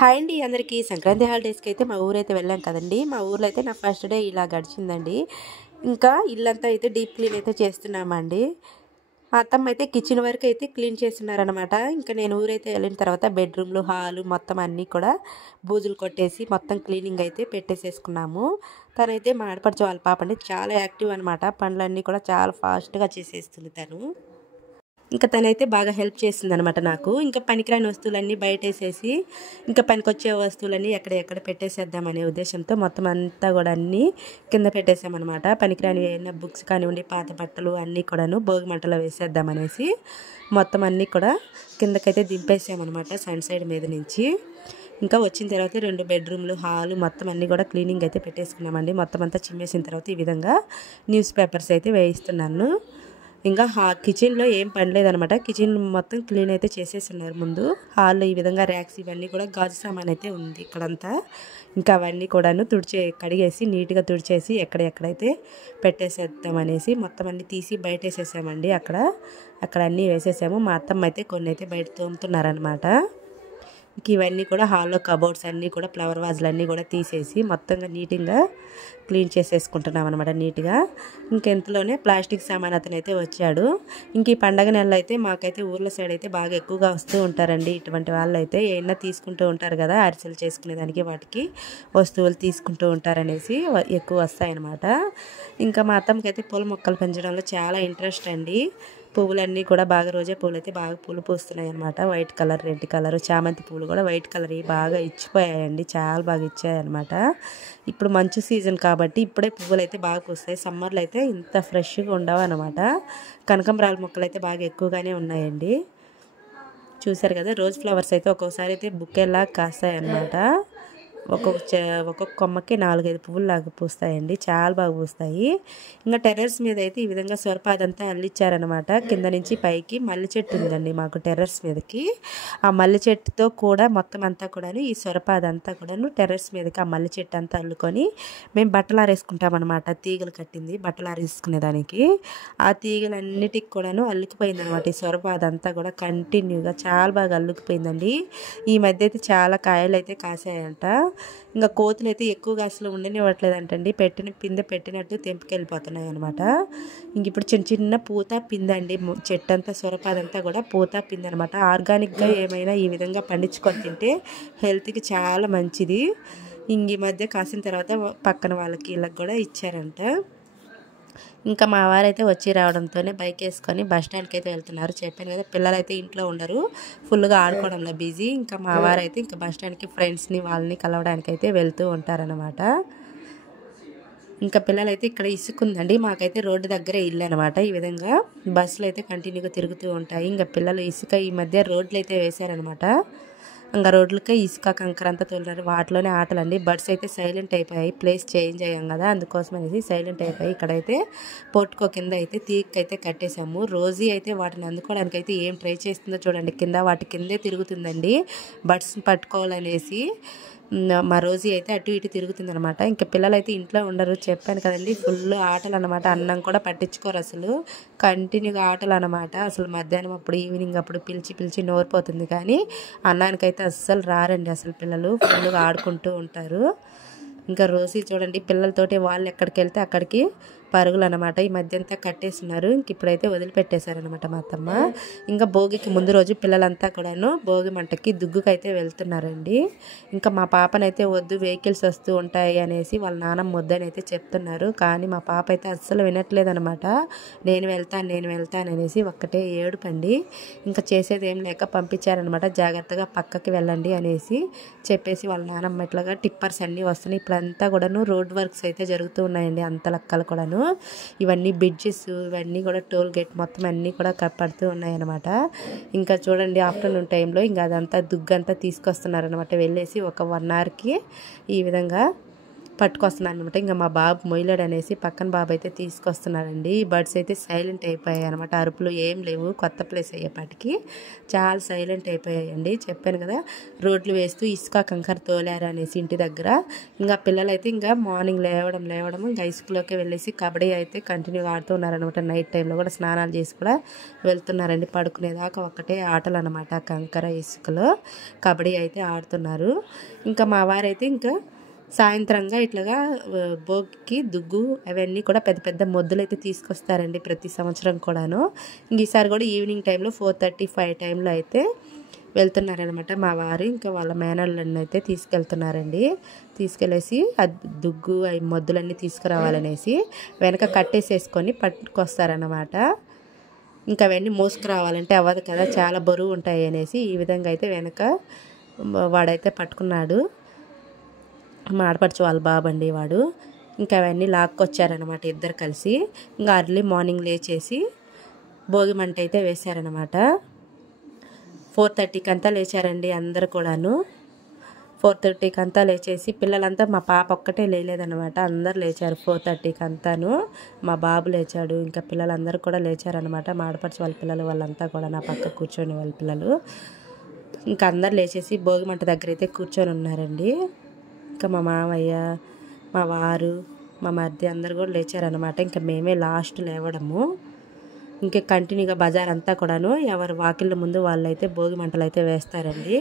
Hi అండి అందరికీ సంక్రాంతి హాలిడేస్కి అయితే మా ఊరైతే వెళ్ళాం కదండి. మా ఊర్లో అయితే నా ఫస్ట్ డే ఇలా గడిచిందండి. ఇంకా ఇల్లంతా అయితే డీప్ క్లీన్ అయితే చేస్తున్నామండి. మా అత్తమ్మ అయితే కిచెన్ వరకు అయితే క్లీన్ చేస్తున్నారనమాట. ఇంకా నేను ఊరైతే వెళ్ళిన తర్వాత బెడ్రూమ్లు, హాలు మొత్తం అన్నీ కూడా బూజులు కొట్టేసి మొత్తం క్లీనింగ్ అయితే పెట్టేసేసుకున్నాము. తనైతే మా ఆడపడుచు వాళ్ళ పాప అండి, చాలా యాక్టివ్ అనమాట. పనులన్నీ కూడా చాలా ఫాస్ట్గా చేసేస్తుంది తను. ఇంకా తనైతే బాగా హెల్ప్ చేసిందనమాట నాకు. ఇంకా పనికిరాని వస్తువులన్నీ బయటేసేసి ఇంకా పనికొచ్చే వస్తువులన్నీ ఎక్కడ పెట్టేసేద్దామనే ఉద్దేశంతో మొత్తం అంతా కూడా అన్నీ కింద పెట్టేసామన్నమాట. పనికిరాని ఏమైనా బుక్స్ కానివ్వండి, పాత బట్టలు అన్నీ కూడాను భోగి మంటలో వేసేద్దామనేసి మొత్తం అన్నీ కూడా కిందకైతే దింపేసామన్నమాట సన్ సైడ్ మీద నుంచి. ఇంకా వచ్చిన తర్వాత 2 బెడ్రూమ్లు, హాలు మొత్తం అన్నీ కూడా క్లీనింగ్ అయితే పెట్టేసుకున్నామండి. మొత్తం అంతా చిమ్మేసిన తర్వాత ఈ విధంగా న్యూస్ పేపర్స్ అయితే వేయిస్తున్నాను. ఇంకా కిచెన్లో ఏం పని లేదనమాట. కిచెన్ మొత్తం క్లీన్ అయితే చేసేస్తున్నారు ముందు. హాల్లో ఈ విధంగా ర్యాక్స్ ఇవన్నీ కూడా గాజు సామాన్ అయితే ఉంది ఇక్కడంతా. ఇంకా అవన్నీ కూడాను కడిగేసి నీట్గా తుడిచేసి ఎక్కడెక్కడైతే పెట్టేసేద్దామనేసి మొత్తం అన్నీ తీసి బయట వేసేసామండి. అక్కడ అన్నీ వేసేసాము. మా అత్తమ్మ అయితే కొన్ని అయితే బయట తోముతున్నారనమాట. ఇంక ఇవన్నీ కూడా హాల్లో కబోర్డ్స్ అన్నీ కూడా ఫ్లవర్ వాజులు అన్నీ కూడా తీసేసి మొత్తంగా నీట్గా క్లీన్ చేసేసుకుంటున్నాం అనమాట నీట్గా. ఇంకెంతలోనే ప్లాస్టిక్ సామాన్ అతను అయితే వచ్చాడు. ఇంక ఈ పండగ నెలలో అయితే మాకైతే ఊర్ల సైడ్ అయితే బాగా ఎక్కువగా వస్తూ ఉంటారండి. ఇటువంటి వాళ్ళు అయితే ఏమైనా తీసుకుంటూ ఉంటారు కదా, అరిసెలు చేసుకునేదానికి వాటికి వస్తువులు తీసుకుంటూ ఉంటారనేసి ఎక్కువ వస్తాయన్నమాట. ఇంకా మా అత్తమ్మకి అయితే పూల మొక్కలు పెంచడంలో చాలా ఇంట్రెస్ట్ అండి. పువ్వులన్నీ కూడా బాగా రోజే పూలు అయితే బాగా పూలు పూస్తున్నాయి అనమాట. వైట్ కలర్, రెడ్ కలర్, చామంతి పూలు కూడా వైట్ కలర్ బాగా ఇచ్చిపోయాయండి. చాలా బాగా ఇచ్చాయన్నమాట. ఇప్పుడు మంచు సీజన్ కాబట్టి ఇప్పుడే పువ్వులు అయితే బాగా పూస్తాయి. సమ్మర్లో అయితే ఇంత ఫ్రెష్గా ఉండవు అనమాట. కనకంబరాల మొక్కలు అయితే బాగా ఎక్కువగానే ఉన్నాయండి. చూసారు కదా, రోజ్ ఫ్లవర్స్ అయితే ఒక్కోసారి అయితే బుక్కేలా కాస్తాయి అనమాట. ఒక్కొక్క కొమ్మకి 4-5 పువ్వులు లాగా పూస్తాయండి. చాలా బాగా పూస్తాయి. ఇంకా టెర్రస్ మీద అయితే ఈ విధంగా సొరపాదంతా అల్లిచ్చారనమాట. కింద నుంచి పైకి మల్లె చెట్టు ఉందండి మాకు టెర్రస్ మీదకి. ఆ మల్లె చెట్టుతో కూడా మొత్తం అంతా కూడాను ఈ సొరపాదంతా కూడాను టెర్రస్ మీదకి ఆ మల్లె చెట్టు అంతా అల్లుకొని మేము బట్టలు ఆరేసుకుంటాం అనమాట. తీగలు కట్టింది బట్టలు ఆరేసుకునేదానికి. ఆ తీగలన్నిటికి కూడాను అల్లుకుపోయింది అనమాట. ఈ సొరపాదంతా కూడా కంటిన్యూగా చాలా బాగా అల్లుకుపోయిందండి. ఈ మధ్య అయితే చాలా కాయలు అయితే కాసాయంట. ఇంకా కోతులు అయితే ఎక్కువగా అసలు ఉండనివ్వట్లేదంటండి. పిందె పెట్టినట్టు తెంపుకెళ్ళిపోతున్నాయి అనమాట. ఇంక ఇప్పుడు చిన్న పూత పిందె అండి. చెట్టు అంతా సొరపాదంతా కూడా పూత పిందె అనమాట. ఆర్గానిక్గా ఏమైనా ఈ విధంగా పండించుకొని తింటే హెల్త్కి చాలా మంచిది. ఇంక ఈ మధ్య కాసిన తర్వాత పక్కన వాళ్ళకి వీళ్ళకి కూడా ఇచ్చారంట. ఇంకా మా వారైతే వచ్చి రావడంతోనే బైక్ వేసుకొని బస్ స్టాండ్కి అయితే వెళ్తున్నారు. చెప్పాను కదా, పిల్లలు అయితే ఇంట్లో ఉండరు, ఫుల్గా ఆడుకోవడంలో బిజీ. ఇంకా మా వారైతే ఇంకా బస్ స్టాండ్కి ఫ్రెండ్స్ని వాళ్ళని కలవడానికి అయితే వెళ్తూ ఉంటారనమాట. ఇంకా పిల్లలు అయితే ఇక్కడ ఇసుకుందండి. మాకైతే రోడ్డు దగ్గరే ఇల్లు అనమాట. ఈ విధంగా బస్సులు అయితే కంటిన్యూగా తిరుగుతూ ఉంటాయి. ఇంకా పిల్లలు ఇసుక ఈ మధ్య రోడ్లు అయితే వేశారనమాట. ఇంకా రోడ్లకే ఇసుక కంకర అంతా తోలినారు. వాటిలోనే ఆటలండి. బర్డ్స్ అయితే సైలెంట్ అయిపోయాయి. ప్లేస్ చేంజ్ అయ్యాం కదా, అందుకోసం అనేసి సైలెంట్ అయిపోయి ఇక్కడైతే పోటుకో కింద అయితే తీగకైతే కట్టేసాము. రోజీ అయితే వాటిని అందుకోవడానికి అయితే ఏం ట్రై చేస్తుందో చూడండి. వాటి కిందే తిరుగుతుందండి బర్డ్స్ని పట్టుకోవాలనేసి. మా రోజీ అయితే అటు ఇటు తిరుగుతుంది అనమాట. ఇంకా పిల్లలు అయితే ఇంట్లో ఉండరు, చెప్పాను కదండి, ఫుల్ ఆటలు అనమాట. అన్నం కూడా పట్టించుకోరు అసలు, కంటిన్యూగా ఆటలు అనమాట. అసలు మధ్యాహ్నం అప్పుడు ఈవినింగ్ అప్పుడు పిలిచి నోరిపోతుంది, కానీ అన్నానికైతే అస్సలు రారండి. అసలు పిల్లలు ఫుల్గా ఆడుకుంటూ ఉంటారు. ఇంకా రోజీ చూడండి, పిల్లలతోటి వాళ్ళు ఎక్కడికి వెళ్తే అక్కడికి పరుగులు అనమాట. ఈ మధ్య అంతా కట్టేస్తున్నారు. ఇంక ఇప్పుడైతే వదిలిపెట్టేశారనమాట మా అత్తమ్మ. ఇంకా భోగికి ముందు రోజు పిల్లలంతా కూడాను భోగి మంటకి దుగ్గుకైతే వెళ్తున్నారండి. ఇంకా మా పాపనైతే వద్దు, వెహికల్స్ వస్తూ ఉంటాయి అనేసి వాళ్ళ నాన్నమ్మ వద్దని అయితే చెప్తున్నారు. కానీ మా పాప అయితే అస్సలు వినట్లేదనమాట. నేను వెళ్తాను అనేసి ఒక్కటే ఏడుపండి. ఇంకా చేసేది ఏం లేక పంపించారనమాట. జాగ్రత్తగా పక్కకి వెళ్ళండి అనేసి చెప్పేసి వాళ్ళ నాన్నమ్మ ఇట్లాగా టిప్పర్స్ అన్నీ వస్తున్నాయి. ఇప్పుడంతా కూడాను రోడ్ వర్క్స్ అయితే జరుగుతూ ఉన్నాయండి. అంత లెక్కలు కూడాను ఇవన్నీ బ్రిడ్జెస్, ఇవన్నీ కూడా టోల్ గేట్ మొత్తం అన్నీ కూడా పడుతూ ఉన్నాయన్నమాట. ఇంకా చూడండి, ఆఫ్టర్నూన్ టైంలో ఇంకా అదంతా దుగ్గంతా తీసుకొస్తున్నారనమాట. వెళ్ళేసి ఒక 1 అవర్కి ఈ విధంగా పట్టుకొస్తున్నాను అనమాట. ఇంకా మా బాబు మొయ్యలేడు అనేసి పక్కన బాబు అయితే తీసుకొస్తున్నాడండి. ఈ బర్డ్స్ అయితే సైలెంట్ అయిపోయాయి అనమాట. అరుపులు ఏం లేవు. కొత్త ప్లేస్ అయ్యేపాటికి చాలా సైలెంట్ అయిపోయాయండి. చెప్పాను కదా, రోడ్లు వేస్తూ ఇసుక కంకర తోలారు అనేసి ఇంటి దగ్గర. ఇంకా పిల్లలైతే ఇంకా మార్నింగ్ లేవడం ఇంకా ఇసుకలోకి వెళ్ళేసి కబడ్డీ అయితే కంటిన్యూగా ఆడుతూ ఉన్నారనమాట. నైట్ టైంలో కూడా స్నానాలు చేసి కూడా వెళ్తున్నారండి. పడుకునేదాకా ఒక్కటే ఆటలు అనమాట. కంకర ఇసుకలో కబడ్డీ అయితే ఆడుతున్నారు. ఇంకా మా వారైతే ఇంకా సాయంత్రంగా ఇట్లాగా భోగికి దుగ్గు అవన్నీ కూడా పెద్ద పెద్ద మొద్దులు అయితే తీసుకొస్తారండి ప్రతి సంవత్సరం కూడాను. ఈసారి కూడా ఈవినింగ్ టైంలో 4:35 టైంలో అయితే వెళ్తున్నారనమాట మా వారు. ఇంకా వాళ్ళ మేనళ్ళని అయితే తీసుకెళ్తున్నారండి. తీసుకెళ్ళేసి ఆ దుగ్గు అవి మొద్దులన్నీ తీసుకురావాలనేసి వెనక కట్టేసేసుకొని పట్టుకొస్తారనమాట. ఇంకా అవన్నీ మోసుకురావాలంటే అవ్వదు కదా, చాలా బరువు ఉంటాయి అనేసి ఈ విధంగా అయితే వెనక వాడైతే పట్టుకున్నాడు. మా ఆడపడుచు వాళ్ళ బాబండి వాడు. ఇంకా అవన్నీ లాక్కొచ్చారనమాట ఇద్దరు కలిసి. ఇంకా అర్లీ మార్నింగ్ లేచేసి భోగి మంట అయితే వేశారనమాట. 4:30కి అంతా లేచారండి అందరు కూడాను. 4:30కి అంతా లేచేసి పిల్లలంతా, మా పాప ఒక్కటే లేలేదనమాట. అందరు లేచారు 4:30కి అంతాను. మా బాబు లేచాడు, ఇంకా పిల్లలందరూ కూడా లేచారనమాట. మా ఆడపడుచు వాళ్ళ పిల్లలు వాళ్ళంతా కూడా నా పక్క కూర్చొని వాళ్ళ పిల్లలు ఇంకా అందరు లేచేసి భోగి మంట దగ్గర అయితే కూర్చొని ఉన్నారండి. ఇంకా మా మామయ్య, మా వారు, మా మరిది అందరు కూడా లేచారనమాట. ఇంకా మేమే లాస్ట్ లేవడము. ఇంకా కంటిన్యూగా బజార్ అంతా కూడాను ఎవరు వాకిళ్ళ ముందు వాళ్ళైతే భోగి మంటలు అయితే వేస్తారండి.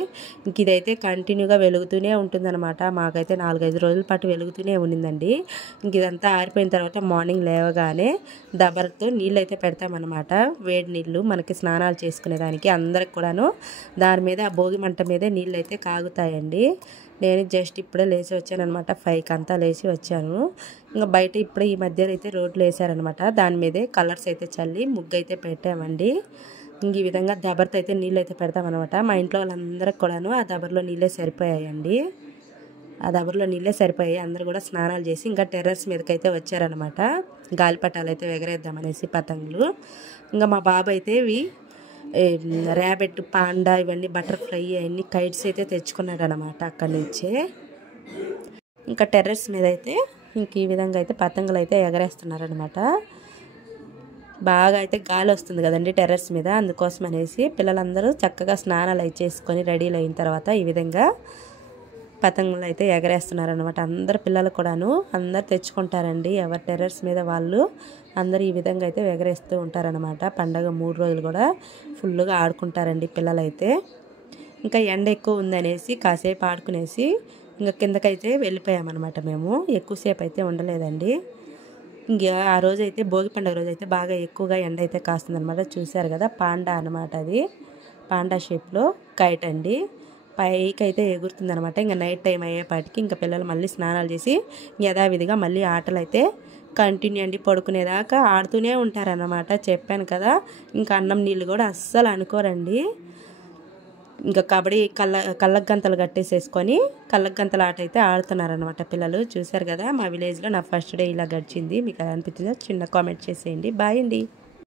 ఇంక ఇదైతే కంటిన్యూగా వెలుగుతూనే ఉంటుందన్నమాట. మాకైతే 4-5 రోజుల పాటు వెలుగుతూనే ఉండిందండి. ఇంక ఇదంతా ఆరిపోయిన తర్వాత మార్నింగ్ లేవగానే దబర్తో నీళ్ళు అయితే పెడతామన్నమాట. వేడి నీళ్ళు మనకి స్నానాలు చేసుకునేదానికి అందరికి కూడాను దాని మీద ఆ భోగి మంట మీదే నీళ్ళు అయితే కాగుతాయండి. నేను జస్ట్ ఇప్పుడే లేచి వచ్చాను అనమాట. 5కి అంతా లేచి వచ్చాను. ఇంకా బయట ఇప్పుడే ఈ మధ్యలో అయితే రోడ్లు వేసారనమాట. దాని మీదే కలర్స్ అయితే చల్లి ముగ్గు అయితే పెట్టామండి. ఇంక ఈ విధంగా దబర్తో అయితే నీళ్ళు అయితే పెడతామన్నమాట. మా ఇంట్లో వాళ్ళందరికి కూడాను ఆ దబర్లో నీళ్ళే సరిపోయాయండి. ఆ దబర్లో నీళ్ళే సరిపోయాయి. అందరూ కూడా స్నానాలు చేసి ఇంకా టెర్రస్ మీదకి అయితే వచ్చారనమాట. గాలిపటాలు అయితే ఎగరేద్దామనేసి పతంగులు. ఇంకా మా బాబు అయితే ఇవి ర్యాబెట్, పాండా, ఇవన్నీ బటర్ఫ్లై అవన్నీ కైట్స్ అయితే తెచ్చుకున్నాడు అనమాట అక్కడి నుంచే. ఇంకా టెర్రస్ మీద అయితే ఇంక ఈ విధంగా అయితే పతంగులు అయితే ఎగరేస్తున్నారనమాట. బాగా అయితే గాలి వస్తుంది కదండి టెర్రస్ మీద, అందుకోసం అనేసి పిల్లలందరూ చక్కగా స్నానాలు అవి చేసుకొని రెడీలు అయిన తర్వాత ఈ విధంగా పతంగులు అయితే ఎగరేస్తున్నారనమాట. అందరు పిల్లలు కూడాను అందరు తెచ్చుకుంటారండి. ఎవరి టెర్రస్ మీద వాళ్ళు అందరూ ఈ విధంగా అయితే ఎగరేస్తూ ఉంటారనమాట. పండగ 3 రోజులు కూడా ఫుల్గా ఆడుకుంటారండి పిల్లలైతే. ఇంకా ఎండ ఎక్కువ ఉందనేసి కాసేపు ఆడుకునేసి ఇంకా కిందకైతే వెళ్ళిపోయామన్నమాట. మేము ఎక్కువసేపు అయితే ఉండలేదండి. ఇంకా ఆ రోజైతే భోగి పండుగ రోజు అయితే బాగా ఎక్కువగా ఎండ అయితే కాస్తుందన్నమాట. చూశారు కదా, పాండా అనమాట. అది పాండా షేప్లో కైట్ అండి. పైకి అయితే ఎగురుతుంది అనమాట. ఇంకా నైట్ టైం అయ్యేపాటికి ఇంకా పిల్లలు మళ్ళీ స్నానాలు చేసి యథావిధిగా మళ్ళీ ఆటలు అయితే కంటిన్యూ అండి. పడుకునేదాకా ఆడుతూనే ఉంటారన్నమాట. చెప్పాను కదా, ఇంకా అన్నం నీళ్ళు కూడా అస్సలు అనుకోరండి. ఇంకా కబడ్డీ కళ్ళకు గంతలు కట్టేసేసుకొని కళ్ళకు గంతల ఆట అయితే ఆడుతున్నారనమాట పిల్లలు. చూశారు కదా, మా విలేజ్లో నా ఫస్ట్ డే ఇలా గడిచింది. మీకు ఎలా అనిపించిందో చిన్న కామెంట్ చేసేయండి. బాయ్ అండి.